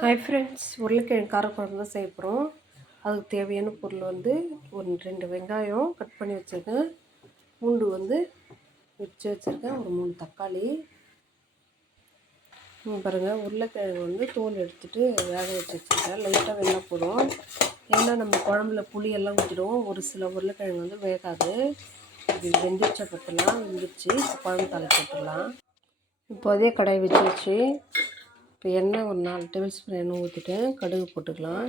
Hi friends, உருளைக்கிழங்கு காரக்குழம்பு தான் செய்ய போகிறோம். அதுக்கு தேவையான பொருள் வந்து ஒரு 2 வெங்காயம் கட் பண்ணி வச்சுருக்கேன், பூண்டு வந்து வச்சுருக்கேன், ஒரு 3 தக்காளி. பாருங்கள், உருளைக்கிழங்கு வந்து தோல் எடுத்துகிட்டு வேக வச்சுருக்கேன். லைட்டாக வெந்தால் போதும். ஏன்னா நம்ம குழம்புல புளியெல்லாம் ஊற்றிடுவோம். ஒரு சில உருளைக்கிழங்கு வந்து வேகாது. இது வெந்துச்ச பற்றலாம், வெந்துச்சு. இப்போ குழம்பு தாளிச்சு போட்டுடலாம். இப்போ அதே கடாய் வச்சு இப்போ எண்ணெய் ஒரு 4 டேபிள் ஸ்பூன் எண்ணெய் ஊற்றிட்டேன். கடுகு போட்டுக்கலாம்.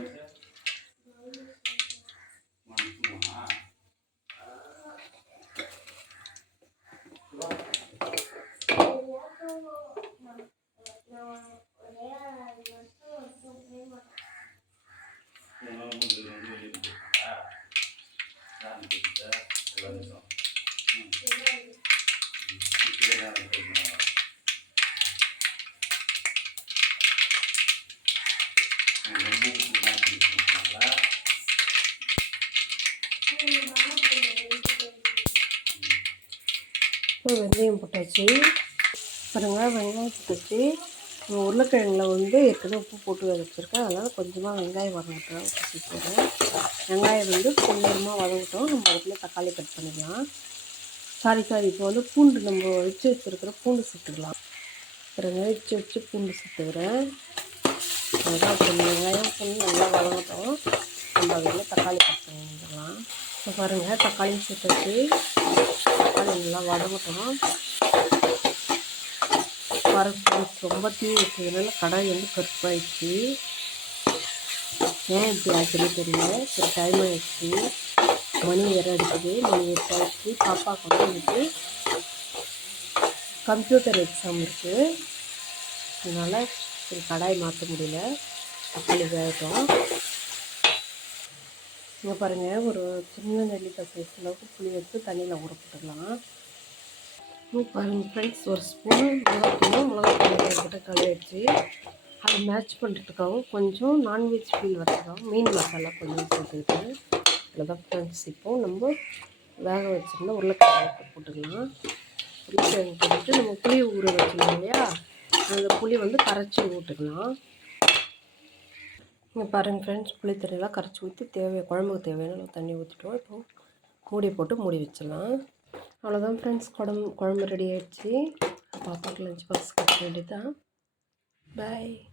வெந்தயம் போட்டாச்சு. பாருங்கள், வெங்காயம் போட்டாச்சு. உருளைக்கிழங்குல வந்து ஏற்கனவே உப்பு போட்டு வச்சுருக்கேன். அதனால் கொஞ்சமாக வெங்காயம் வதங்கட்டும் போகிறேன். வெங்காயம் வந்து கொஞ்சமாக வதங்கட்டும். நம்ம அதுக்குள்ளே தக்காளி கட் பண்ணிக்கலாம். சாரி இப்போ வந்து பூண்டு நம்ம வச்சு வச்சுருக்கிற பூண்டு சேர்த்துக்கலாம். பாருங்கள், வச்சு பூண்டு சேர்த்துக்கிறேன். அதுதான் கொஞ்சம் வெங்காயம் பூண்டு நல்லா வதங்கட்டும். நம்ம அதுக்குள்ளே தக்காளி கட் பண்ணிக்கலாம். இப்போ பாருங்கள், தக்காளி சேர்த்தாச்சு. தக்காளி நல்லா வதங்கட்டும். பருப்பு ரொம்ப தீ வச்சதுனால கடாய் வந்து கருப்பாயிடுச்சு. ஏன் இப்படி ஆச்சுன்னு தெரியல. சரி, டைம் ஆகிடுச்சு. மணி வேறு அடிக்குது. மணி 8 ஆகிடுச்சு. பாப்பாவுக்கு வந்து எனக்கு கம்ப்யூட்டர் எக்ஸாம் இருக்குது. அதனால் சரி, கடாய் மாற்ற முடியல. தக்காளி வேகட்டும். இங்கே பாருங்கள், ஒரு சின்ன நெல்லிக்காய் சைஸ் அளவுக்கு புளி எடுத்து தண்ணியில் ஊற போட்டுக்கலாம். பாருங்கள் ஃப்ரெண்ட்ஸ், ஒரு ஸ்பூன் மிளகாத்தூள் கிட்ட கலரிடுச்சு. அதை மேட்ச் பண்ணுறதுக்காகவும் கொஞ்சம் நான்வெஜ் ஃபீல் வரதுக்காகவும் மீன் மசாலா கொஞ்சம் போட்டுக்கிட்டேன். அவ்வளோதான் ஃப்ரெண்ட்ஸ். இப்போது நம்ம வேக வச்சுருந்தா உருளைக்கிழங்கு போட்டுக்கலாம். உருளைக்கிழங்கு போட்டுட்டு நம்ம புளி ஊற வச்சுருந்தோம் இல்லையா, அந்த புளி வந்து கரைச்சி ஊற்றிக்கலாம். இங்கே பாருங்கள் ஃப்ரெண்ட்ஸ், புளி தண்ணியெல்லாம் கரைச்சி ஊற்றி குழம்புக்கு தேவையான தண்ணி ஊற்றிட்டோம். இப்போது மூடி போட்டு மூடி வச்சிடலாம். அவ்வளோதான் ஃப்ரெண்ட்ஸ், குழம்பு ரெடி ஆகிடுச்சு. பாப்பாவுக்கு லஞ்ச் பாக்ஸ் கட்ட வேண்டியது தான். பாய்.